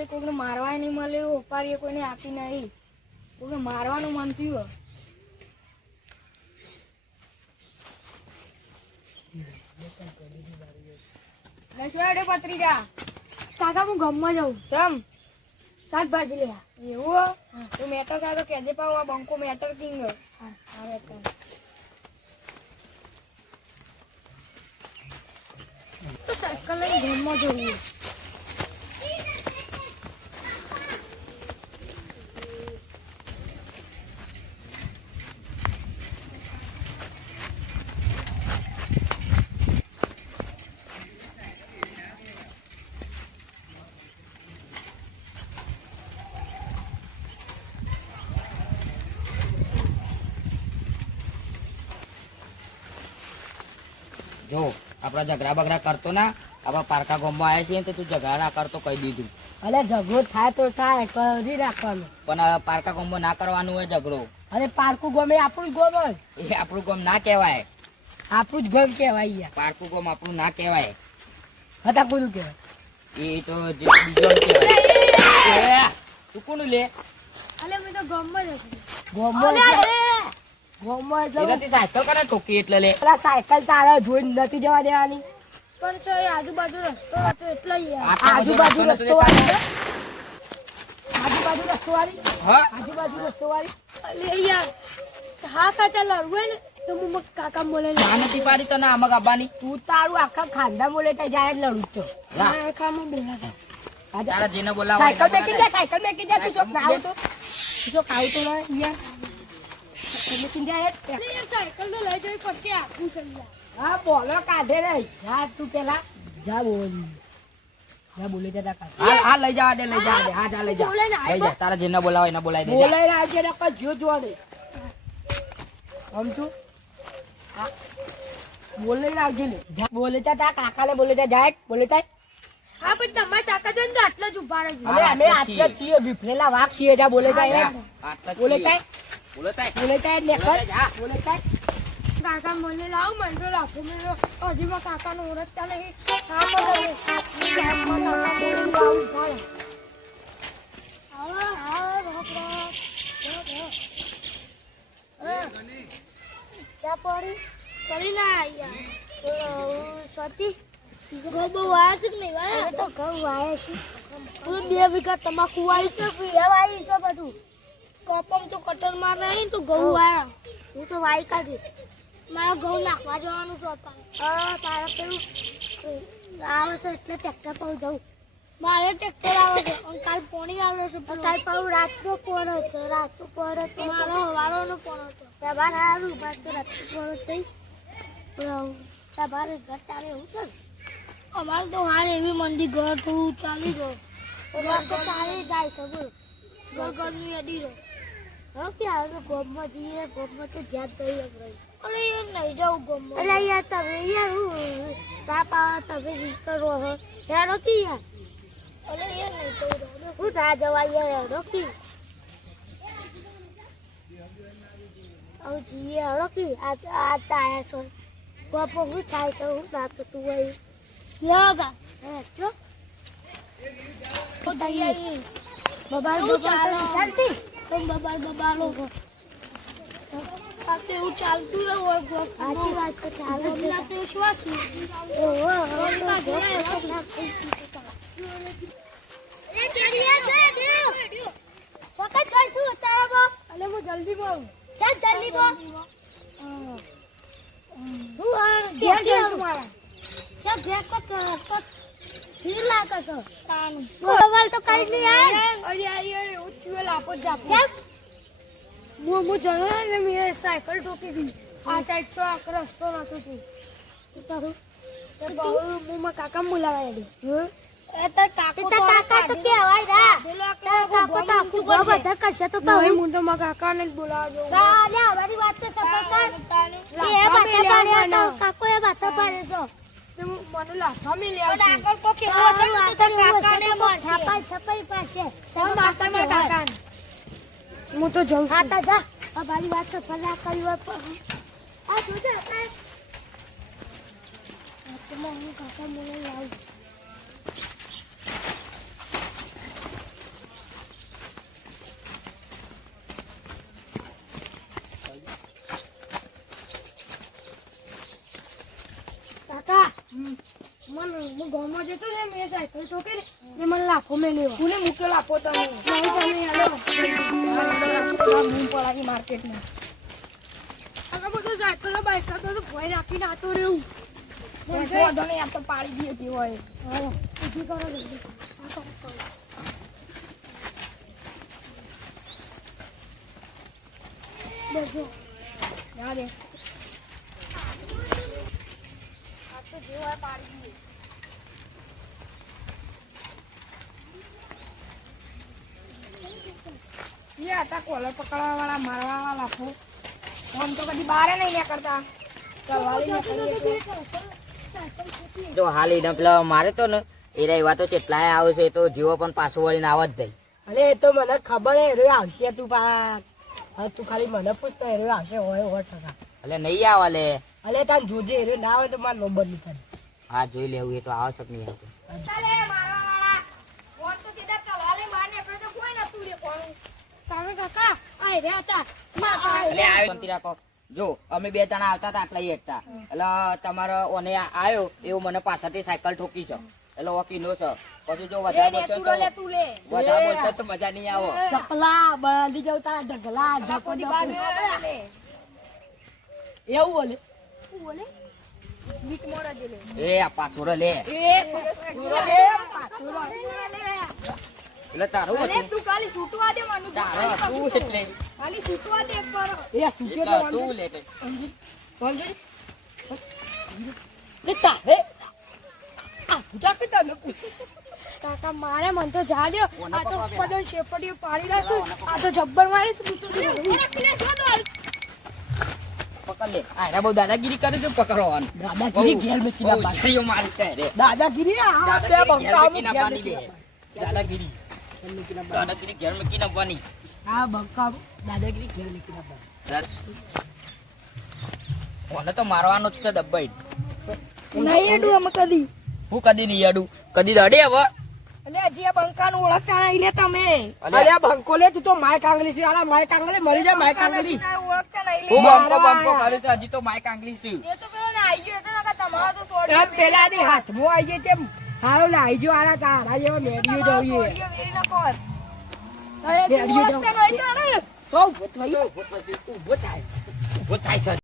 આજે કોઈને મારવાય નહીં મળે, ઓપારીએ કોઈને આપી નહીં, કોઈને મારવાનું મન થયું. પતરી જા કાકા હું ગામમાં જાઉં સમ શાકભાજી લેવા. એવું તું મેટર થાય તો કેજે પાવ આ બંકો મેટર કિંગ. તો સાયકલ લઈને ગામમાં જવું. જો આપડા ઝઘડા બગડા કરતો ના, આપડા પારકા ગામમાં આવ્યા છીએ તો તું ઝઘડા ના કરતો કહી દીધું. અલે ઝઘડો થાય તો થાય, કરી રાખવાનું. પણ પારકા ગામમાં ના કરવાનું હોય ઝઘડો. અરે પારકું ગમે આપણું ગમ હોય, એ આપણું ગામ ના કહેવાય. આપણું જ ગમ કહેવાય યાર. પારકું ગામ આપણું ના કહેવાય. હતા કોનું કહેવાય? એ તો જે બીજો કહેવાય. તું કોનું લે? અલે મેં તો ગામમાં જ હતી. સાયકલ કરે ઠોકી એટલે લે. પેલા સાયકલ તારા જોઈ નથી જવા દેવાની. પણ છે આજુબાજુ રસ્તો હતો એટલે આજુબાજુ રસ્તો વાળી, આજુબાજુ રસ્તો વાળી, હા આજુબાજુ રસ્તો વાળી. અલે યાર હા કાકા લડવું ને તો હું કાકા બોલે ના નથી પાડી તને આમાં ગાબાની. તું તારું આખા ખાનદાન બોલે ત્યાં જાય લડું છો. આખામાં બોલાતા તારા જેને બોલાવા સાયકલ મેકી દે, સાયકલ મેકી દે. તું ચોક આવ તો, તું ચોક આવ તો ના યાર. મેકી જાય સાયકલ તો લઈ જવી પડશે આખું સમજા. હા બોલો કાઢે રે. જા તું પેલા જા બોલ, જા બોલે જા કાઢ. હા લઈ જવા દે, લઈ જવા દે. હા જા લઈ જા, લઈ જા. તારા જેને બોલાવા એને બોલાવી દે. બોલે રાજ્ય નકા જો જોડે સમજુ. બોલે આવજે લે. બોલે તા કાકાને બોલે તા જાય, બોલે તા. હા પણ તમારા કાકા જોઈને તો આટલા જ ઉભા રહેજો. અરે અમે આટલા છીએ, વિફરેલા વાઘ છીએ. જા બોલે તા, બોલે તા, બોલે તા, બોલે તા ને બોલે તા. કાકા મને લાવ મને તો લાફો મેળો હજી માં કાકા નો ઓળખતા નહીં. બે વીઘા તમાકુ વાવી છે, વાવી છે બધું. કપમ તો કટર માં રહી તો ઘઉં વાયા. હું તો વાઈ કાઢી. મારા ઘઉં નાખવા જવાનું છે. તારા પેલું આવે છે એટલે ટ્રેક્ટર પર જવું. મારે ટ્રેક્ટર આવે છે અને કાલ પોણી આવે છે. કાલ પાછું રાતનો પોણ છે. રાતનો પોણ હતો મારો હવારોનો પોણ હતો. તમારે સારું બાદ તો રાતનો પોણ થઈ તમારે ઘર ચાલે એવું છે ને. અમારે તો હાલ એવી મંદી ઘર થોડું ચાલી રહ્યો. ઘર તો ચાલી જાય છે. બોલ ઘર ઘરની અડી રહ્યો. હા ક્યાં આવે ગોમમાં જઈએ, ગોમમાં તો જ્યાં થઈ રહી. અરે યાર નહીં જાઉં ગોમમાં. એટલે યાર તમે યાર હું તાપ આવે તમે કરો હો યાર રોકી યાર. અરે યાર નહીં જવું હું ના જવા યાર રોકી. હવે જઈએ રોકી. આ આયા છો ગોપો શું થાય છે હું ના થતું હોય. યાર જો બબાલ ચાલતી બબાલ એવું ચાલતું હોય. સાચી વાત તો ચાલે વિશ્વાસ જલ્દી બોલ જલ્દી બોલ. તો કઈ નહીં હું જણાય ને મેં સાયકલ ઠોકી ગઈ. આ સાઈડ તો આખો રસ્તો નતો હું કાકા બોલાવા કાકાને જ બોલાવા મને લાફા હું તો જઉં છું. જા મારી વાત સફળ ના કરી વાત આ જોજે હું કાકા મને લાવું. હું ગામમાં જતો ને મેં સાયકલ ઠોકી ને મને લાફો મેલ્યો. કોને મૂકેલો આપો તમે નહીં તમે હાલો. પડાવી માર્કેટમાં આ બધું સાયકલ બાઈક તો ભોય રાખીને આતો રહ્યું. વાંધો નહીં આ તો પાડી દઈએ તે હોય હાલો ઊભી કરો જલ્દી. આ કરો. બેસો. જા દે આ તો જે હોય પાડી દઈએ. એ હતા કોલર પકડવા વાળા મારવા વાળા લાફો આમ તો કદી બહાર નહીં નીકળતા ચલવાલી નીકળીએ જો હાલ એને પેલા મારે તો ને એ એવા તો કેટલાય આવશે તો જીવો પણ પાછું વળીને આવત દઈ. અરે એ તો મને ખબર હે રે આવશે તું તું ખાલી મને પૂછતો રે આવશે હોય 100%. એટલે નહીં આવે લે. અલે તાન જોજે રે ના હોય તો માર નંબર નહીં થાય. હા જોઈ લેવું એ તો આવશે કે નહીં આવતું. તમે કાકા આ રહ્યા હતા. એટલે આવ્યો શાંતિ રાખો. જો અમે બે જણા આવતા હતા આટલા હેઠતા એટલે તમારો ઓને આવ્યો એવું મને પાછળથી સાયકલ ઠોકી છે એટલે ઓકીનો છે. પછી જો વધારે બોલશો તો મજા નહીં આવે. ચપલા બાંધી જાવ તારા ઢગલા ઢકો એવું બોલે શું બોલે? એ આ પાછોડો લે એટલે તારું હતું તું ખાલી છૂટવા દે મને તારો તું એટલે ખાલી છૂટવા દે પર એ છૂટે એટલે તું લે તે. સમજી લે તારે આ પૂજા કે તને કાકા મારે મન તો જા દ્યો. આ તો પદન શેપડીઓ પાડી નાખ્યું. આ તો જબ્બર મારે છે. પકડ લે. આ બહુ દાદાગીરી કરે છે પકડવાનું. દાદાગીરી ઘેર મેકી ના બહુ પાડી. ઉછળીઓ મારી છે રે. દાદાગીરી આ બે દાદાગીરી ઘેર બંકાઓ મૂકી ના પાડી દે. દાદાગીરી ઘેર મૂકી ના પાડી. આ બંકાઓ દાદાગીરી ઘેર મેકી ના પાડી. ઓને તો મારવાનો જ છે દબાઈ. નહીં એડું અમે કદી હું કદી નહીં અડું કદી દડે હવે. એટલે જે બંકાનું ઓળખતા નહીં લે તમે અલ્યા. અલ્યા બંકો લે તું તો માય કાંગલી છે આલા માય કાંગલી મરી જા માય કાંગલી ઓળખતા નહીં હું બંકો બંકો કરે છે હજી તો માય કાંગલી છું. એ તો પેલો ને આઈ ગયો એટલે નકા તમારો તો સોડિયો પેલા ની હાથમાં આઈ જાય તેમ હારો ને આઈ ગયો આલા તારા જેવા મેડિયો જોઈએ સોડિયો વેરી નકો અરે મેડિયો જાવ સો ઉભો થઈ ઉભો થાય છે.